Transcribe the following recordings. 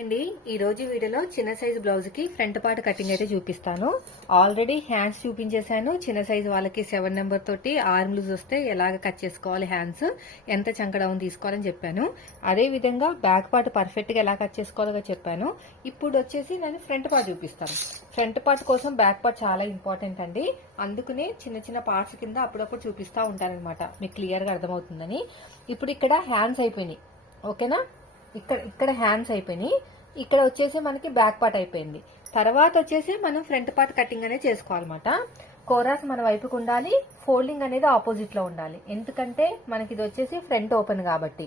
అండి ఈ రోజు వీడియోలో చిన్న సైజు బ్లౌజ్కి ఫ్రంట్ పార్ట్ కటింగ్ అయితే చూపిస్తాను. ఆల్రెడీ హ్యాండ్స్ చూపించేశాను. చిన్న సైజు వాళ్ళకి సెవెన్ నెంబర్ తోటి ఆర్మ్ లూజ్ వస్తే ఎలాగ కట్ చేసుకోవాలి హ్యాండ్స్ ఎంత చంకడౌన్ తీసుకోవాలని చెప్పాను. అదే విధంగా బ్యాక్ పార్ట్ పర్ఫెక్ట్గా ఎలా కట్ చేసుకోవాలో చెప్పాను. ఇప్పుడు వచ్చేసి నేను ఫ్రంట్ పార్ట్ చూపిస్తాను. ఫ్రంట్ పార్ట్ కోసం బ్యాక్ పార్ట్ చాలా ఇంపార్టెంట్ అండి. అందుకనే చిన్న చిన్న పార్ట్స్ కింద అప్పుడప్పుడు చూపిస్తా ఉంటానన్నమాట. మీకు క్లియర్గా అర్థమవుతుందని. ఇప్పుడు ఇక్కడ హ్యాండ్స్ అయిపోయినాయి. ఓకేనా ఇక్కడ ఇక్కడ హ్యాండ్స్ అయిపోయినాయి. ఇక్కడ వచ్చేసి మనకి బ్యాక్ పార్ట్ అయిపోయింది. తర్వాత వచ్చేసి మనం ఫ్రంట్ పార్ట్ కటింగ్ అనేది చేసుకోవాలన్నమాట. కోరాస్ మన వైపుకు ఉండాలి. ఫోల్డింగ్ అనేది ఆపోజిట్లో ఉండాలి. ఎందుకంటే మనకి ఇది వచ్చేసి ఫ్రంట్ ఓపెన్ కాబట్టి.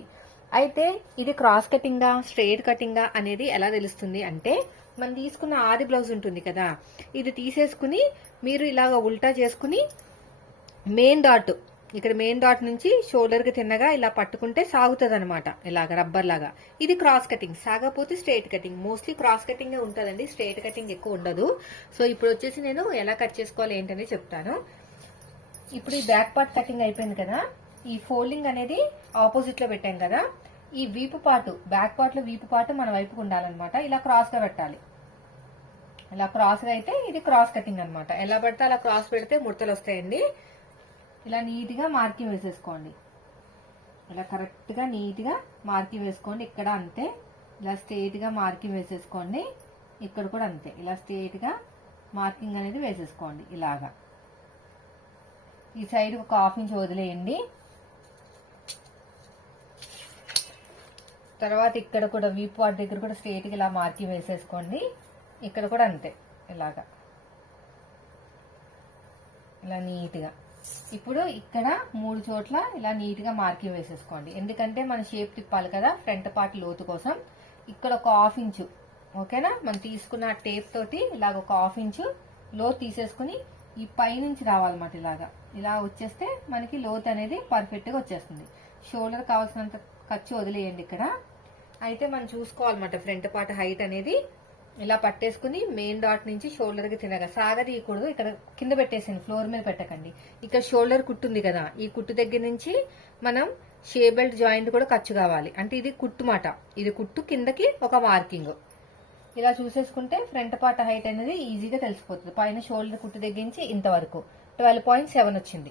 అయితే ఇది క్రాస్ కటింగా స్ట్రెయిట్ కటింగా అనేది ఎలా తెలుస్తుంది అంటే మనం తీసుకున్న ఆది బ్లౌజ్ ఉంటుంది కదా ఇది తీసేసుకుని మీరు ఇలాగ ఉల్టా చేసుకుని మెయిన్ డాట్ ఇక్కడ మెయిన్ డాట్ నుంచి షోల్డర్కి తిన్నగా ఇలా పట్టుకుంటే సాగుతుంది అనమాట ఇలాగ రబ్బర్ లాగా. ఇది cross cutting సాగపోతే straight cutting mostly cross cutting ఉంటుందండి. స్ట్రైట్ కటింగ్ ఎక్కువ ఉండదు. సో ఇప్పుడు వచ్చేసి నేను ఎలా కట్ చేసుకోవాలి ఏంటనే చెప్తాను. ఇప్పుడు ఈ బ్యాక్ పార్ట్ కటింగ్ అయిపోయింది కదా. ఈ ఫోల్డింగ్ అనేది ఆపోజిట్లో పెట్టాం కదా. ఈ వీపు పాటు బ్యాక్ పార్ట్లో వీపు పాటు మన వైపుకు ఉండాలన్నమాట. ఇలా క్రాస్గా పెట్టాలి. ఇలా క్రాస్గా అయితే ఇది క్రాస్ కటింగ్ అన్నమాట. ఎలా పడితే అలా క్రాస్ పెడితే ముడతలు వస్తాయండి. ఇలా నీట్గా మార్కింగ్ వేసేసుకోండి. ఇలా కరెక్ట్గా నీట్గా మార్కింగ్ వేసుకోండి. ఇక్కడ అంతే. ఇలా స్ట్రేట్గా మార్కింగ్ వేసేసుకోండి. ఇక్కడ కూడా అంతే. ఇలా స్ట్రేట్గా మార్కింగ్ అనేది వేసేసుకోండి. ఇలాగా. ఈ సైడ్ ఒక హాఫ్ ఇంచ్ వదిలేయండి. తర్వాత ఇక్కడ కూడా వీపు వాటి దగ్గర కూడా స్ట్రేట్గా ఇలా మార్కింగ్ వేసేసుకోండి. ఇక్కడ కూడా అంతే. ఇలాగా. ఇలా నీట్గా. ఇప్పుడు ఇక్కడ మూడు చోట్ల ఇలా నీట్గా మార్కింగ్ వేసేసుకోండి. ఎందుకంటే మన షేప్ తిప్పాలి కదా ఫ్రంట్ పార్ట్ లోతు కోసం. ఇక్కడ ఒక హాఫ్ ఇంచు ఓకేనా? మనం తీసుకున్న టేప్ తోటి ఇలాగ ఒక హాఫ్ ఇంచు లోతు తీసేసుకుని ఈ పైనుంచి రావాలన్నమాట ఇలాగా. ఇలా వచ్చేస్తే మనకి లోతు అనేది పర్ఫెక్ట్గా వచ్చేస్తుంది. షోల్డర్ కావాల్సినంత ఖర్చు వదిలేయండి ఇక్కడ. అయితే మనం చూసుకోవాలన్నమాట ఫ్రంట్ పార్ట్ హైట్ అనేది. ఇలా పట్టేసుకుని మెయిన్ డాట్ నుంచి షోల్డర్కి తినగా సాగదీయకూడదు ఇక్కడ కింద పెట్టేసింది ఫ్లోర్ మీద పెట్టకండి. ఇక్కడ షోల్డర్ కుట్టు ఉంది కదా ఈ కుట్టు దగ్గర నుంచి మనం షే బెల్ట్ జాయింట్ కూడా ఖర్చు కావాలి. అంటే ఇది కుట్టు మాట. ఇది కుట్టు కిందకి ఒక మార్కింగ్ ఇలా చూసేసుకుంటే ఫ్రంట్ పార్ట్ హైట్ అనేది ఈజీగా తెలిసిపోతుంది. పైన షోల్డర్ కుట్టు దగ్గర నుంచి ఇంతవరకు ట్వెల్వ్ పాయింట్ సెవెన్ వచ్చింది.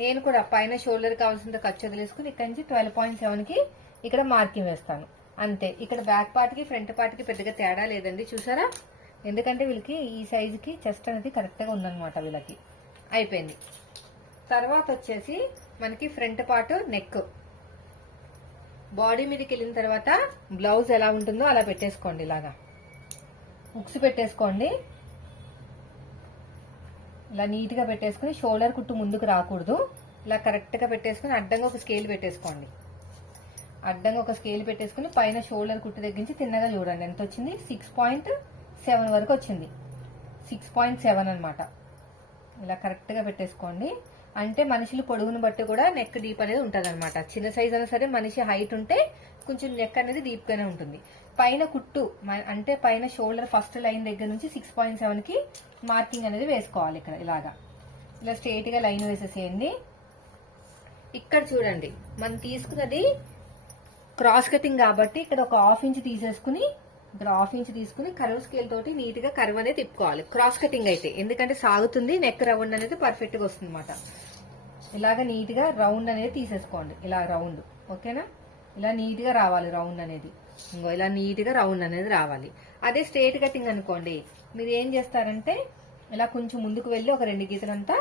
నేను కూడా పైన షోల్డర్ కావాల్సినంత ఖర్చు వదిలేసుకుని ఇక్కడ నుంచి ట్వెల్వ్ పాయింట్ సెవెన్కి ఇక్కడ మార్కింగ్ వేస్తాను. అంతే. ఇక్కడ బ్యాక్ పార్ట్కి ఫ్రంట్ పార్ట్కి పెద్దగా తేడా లేదండి. చూసారా? ఎందుకంటే వీళ్ళకి ఈ సైజుకి చెస్ట్ అనేది కరెక్ట్గా ఉందన్నమాట వీళ్ళకి. అయిపోయింది. తర్వాత వచ్చేసి మనకి ఫ్రంట్ పార్ట్ నెక్ బాడీ మీదకి వెళ్ళిన తర్వాత బ్లౌజ్ ఎలా ఉంటుందో అలా పెట్టేసుకోండి ఇలాగా. ఉక్స్ పెట్టేసుకోండి. ఇలా నీట్గా పెట్టేసుకుని షోల్డర్ కుట్టు ముందుకు రాకూడదు. ఇలా కరెక్ట్గా పెట్టేసుకుని అడ్డంగా ఒక స్కేల్ పెట్టేసుకోండి. అడ్డంగా ఒక స్కేల్ పెట్టేసుకుని పైన షోల్డర్ కుట్టు తగ్గించి తిన్నగా చూడండి. ఎంత వచ్చింది? సిక్స్ పాయింట్ సెవెన్ వరకు వచ్చింది. సిక్స్ పాయింట్ సెవెన్ అనమాట ఇలా కరెక్ట్గా పెట్టేసుకోండి. అంటే మనుషులు పొడుగును బట్టి కూడా నెక్ డీప్ అనేది ఉంటుంది అనమాట చిన్న సైజ్ అయినా సరే మనిషి హైట్ ఉంటే కొంచెం నెక్ అనేది డీప్గానే ఉంటుంది. పైన కుట్టు మ- అంటే పైన షోల్డర్ ఫస్ట్ లైన్ దగ్గర నుంచి సిక్స్ పాయింట్ సెవెన్కి మార్కింగ్ అనేది వేసుకోవాలి ఇక్కడ ఇలాగా. ఇలా స్ట్రెయిట్గా లైన్ వేసేసేయండి. ఇక్కడ చూడండి. మనం తీసుకున్నది క్రాస్ కటింగ్ కాబట్టి ఇక్కడ ఒక హాఫ్ ఇంచ్ తీసేసుకుని ఇక్కడ హాఫ్ ఇంచ్ తీసుకుని కరువు స్కేల్ తోటి నీట్గా కర్వ్ అనేది తిప్పుకోవాలి. క్రాస్ కటింగ్ అయితే. ఎందుకంటే సాగుతుంది నెక్ రౌండ్ అనేది పర్ఫెక్ట్గా వస్తుంది అనమాట ఇలాగ నీట్గా రౌండ్ అనేది తీసేసుకోండి. ఇలా రౌండ్. ఓకేనా? ఇలా నీట్గా రావాలి రౌండ్ అనేది. ఇంకో ఇలా నీట్గా రౌండ్ అనేది రావాలి. అదే స్ట్రేట్ కటింగ్ అనుకోండి. మీరు ఏం చేస్తారంటే ఇలా కొంచెం ముందుకు వెళ్ళి ఒక రెండు గీతలంతా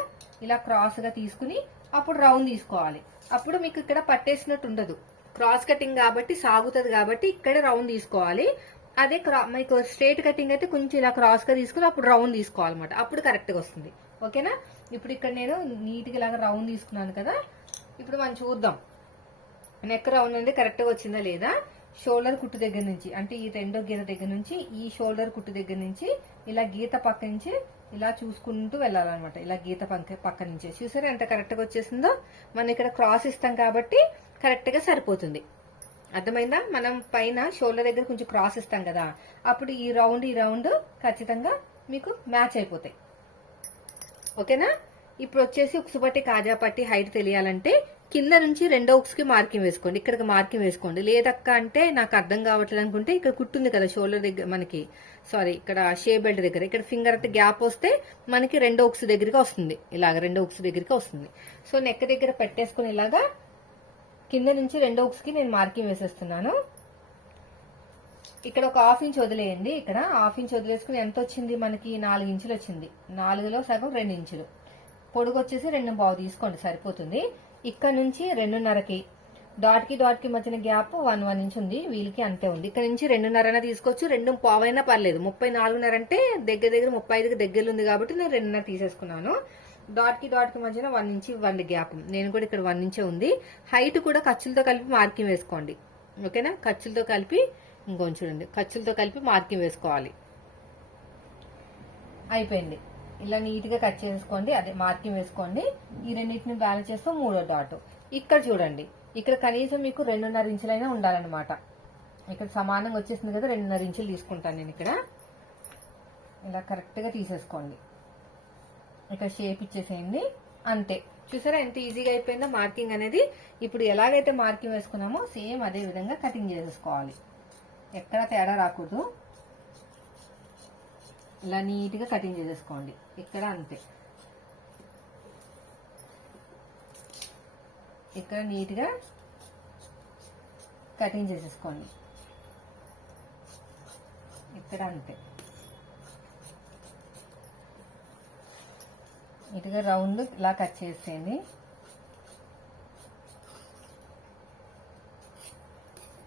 ఇలా క్రాస్గా తీసుకుని అప్పుడు రౌండ్ తీసుకోవాలి. అప్పుడు మీకు ఇక్కడ పట్టేసినట్టు ఉండదు. క్రాస్ కటింగ్ కాబట్టి సాగుతుంది కాబట్టి ఇక్కడ రౌండ్ తీసుకోవాలి. అదే క్రా- మీకు స్ట్రేట్ కటింగ్ అయితే కొంచెం ఇలా క్రాస్గా తీసుకుని అప్పుడు రౌండ్ తీసుకోవాలన్నమాట. అప్పుడు కరెక్ట్గా వస్తుంది. ఓకేనా? ఇప్పుడు ఇక్కడ నేను నీట్గా ఇలాగా రౌండ్ తీసుకున్నాను కదా. ఇప్పుడు మనం చూద్దాం. నెక్ రౌండ్ అనేది కరెక్ట్గా వచ్చిందా లేదా? షోల్డర్ కుట్టు దగ్గర నుంచి అంటే ఈ రెండో గీత దగ్గర నుంచి ఈ షోల్డర్ కుట్టు దగ్గర నుంచి ఇలా గీత పక్క నుంచి ఇలా చూసుకుంటూ వెళ్ళాలన్నమాట. ఇలా గీత పక్క పక్క నుంచి చూసారా ఎంత కరెక్ట్గా వచ్చేసిందో? మనం ఇక్కడ క్రాస్ ఇస్తాం కాబట్టి కరెక్ట్గా సరిపోతుంది. అర్థమైందా? మనం పైన షోల్డర్ దగ్గర కొంచెం క్రాస్ ఇస్తాం కదా. అప్పుడు ఈ రౌండ్ ఈ రౌండ్ ఖచ్చితంగా మీకు మ్యాచ్ అయిపోతాయి. ఓకేనా? ఇప్పుడు వచ్చేసి ఉక్సుపట్టి కాజా పట్టి హైట్ తెలియాలంటే కింద నుంచి రెండో ఉక్స్కి మార్కింగ్ వేసుకోండి. ఇక్కడికి మార్కింగ్ వేసుకోండి. లేదక్క అంటే నాకు అర్థం కావట్లేదు అనుకుంటే ఇక్కడ కుట్టుంది కదా షోల్డర్ దగ్గర మనకి సారీ ఇక్కడ షే బెల్ట్ దగ్గర. ఇక్కడ ఫింగర్ అంటే గ్యాప్ వస్తే మనకి రెండో ఉక్స్ దగ్గరికి వస్తుంది. ఇలాగ రెండో ఉక్స్ దగ్గరికి వస్తుంది. సో నెక్ దగ్గర పెట్టేసుకుని ఇలాగా కింద నుంచి రెండో ఉక్స్కి నేను మార్కింగ్ వేసేస్తున్నాను. ఇక్కడ ఒక హాఫ్ ఇంచ్ వదిలేయండి. ఇక్కడ హాఫ్ ఇంచ్ వదిలేసుకుని ఎంత వచ్చింది మనకి నాలుగు ఇంచులు వచ్చింది నాలుగులో సగం రెండు ఇంచులు. పొడుగు వచ్చేసి రెండు బావు తీసుకోండి సరిపోతుంది. ఇక్కడ నుంచి రెండున్నరకి డాట్కి డాట్కి మధ్యన గ్యాప్ వన్ వన్ ఇంచ్ ఉంది వీళ్ళకి అంతే ఉంది. ఇక్కడ నుంచి రెండున్నర తీసుకోవచ్చు రెండు పావైనా పర్లేదు. ముప్పై నాలుగున్నర అంటే దగ్గర దగ్గర ముప్పై ఐదుకి దగ్గర ఉంది కాబట్టి నేను రెండున్నర తీసేసుకున్నాను. డాట్కి డాట్కి మధ్యన వన్ ఇంచ్ ఇవ్వండి గ్యాప్ నేను కూడా ఇక్కడ వన్ ఇంచే ఉంది. హైట్ కూడా ఖర్చులతో కలిపి మార్కింగ్ వేసుకోండి. ఓకేనా? ఖర్చులతో కలిపి ఇంకొంచెం చూడండి. ఖర్చులతో కలిపి మార్కింగ్ వేసుకోవాలి. అయిపోయింది. ఇలా నీట్గా కట్ చేసుకోండి అదే మార్కింగ్ వేసుకోండి. ఈ రెండింటిని బ్యాలెన్స్ చేస్తూ మూడో డాట్. ఇక్కడ చూడండి ఇక్కడ కనీసం మీకు రెండున్నర ఇంచులైనా ఉండాలన్నమాట. ఇక్కడ సమానంగా వచ్చేసింది కదా రెండున్నర ఇంచులు తీసుకుంటాను నేను ఇక్కడ. ఇలా కరెక్ట్గా తీసేసుకోండి. ఇక్కడ షేప్ ఇచ్చేసేయండి అంతే. చూసారా ఎంత ఈజీగా అయిపోయిందో మార్కింగ్ అనేది? ఇప్పుడు ఎలాగైతే మార్కింగ్ వేసుకున్నామో సేమ్ అదే విధంగా కటింగ్ చేసేసుకోవాలి. ఎక్కడ తేడా రాకూడదు. ఇలా నీట్గా కటింగ్ చేసేసుకోండి. ఇక్కడ అంతే. ఇక్కడ నీట్గా కటింగ్ చేసేసుకోండి. ఇక్కడ అంతే. నీట్గా రౌండ్ ఇలా కట్ చేసేయండి.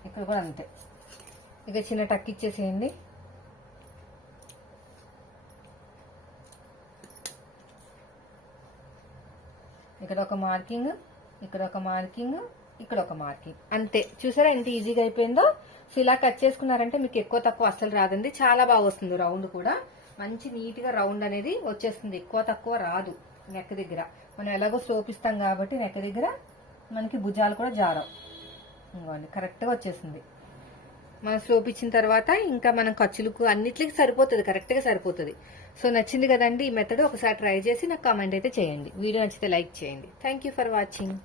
ఇక్కడ కూడా అంతే. ఇక చిన్న టక్ ఇచ్చేసేయండి. ఇక్కడ ఒక మార్కింగ్ ఇక్కడ ఒక మార్కింగ్ ఇక్కడ ఒక మార్కింగ్. అంతే. చూసారా ఎంత ఈజీగా అయిపోయిందో? సో ఇలా కట్ చేసుకున్నారంటే మీకు ఎక్కువ తక్కువ అస్సలు రాదండి. చాలా బాగా వస్తుంది రౌండ్ కూడా. మంచి నీట్గా రౌండ్ అనేది వచ్చేస్తుంది. ఎక్కువ తక్కువ రాదు నెక్ దగ్గర. మనం ఎలాగో సోపిస్తాం కాబట్టి నెక్ దగ్గర మనకి భుజాలు కూడా జారవు. ఇంకోండి కరెక్ట్గా వచ్చేసింది. మనం స్లోప్ ఇచ్చిన తర్వాత ఇంకా మనం ఖర్చులకు అన్నిటికి సరిపోతుంది కరెక్ట్గా సరిపోతుంది. సో నచ్చింది కదండి ఈ మెథడ్ ఒకసారి ట్రై చేసి నాకు కామెంట్ అయితే చేయండి. వీడియో నచ్చితే లైక్ చేయండి. Thank for watching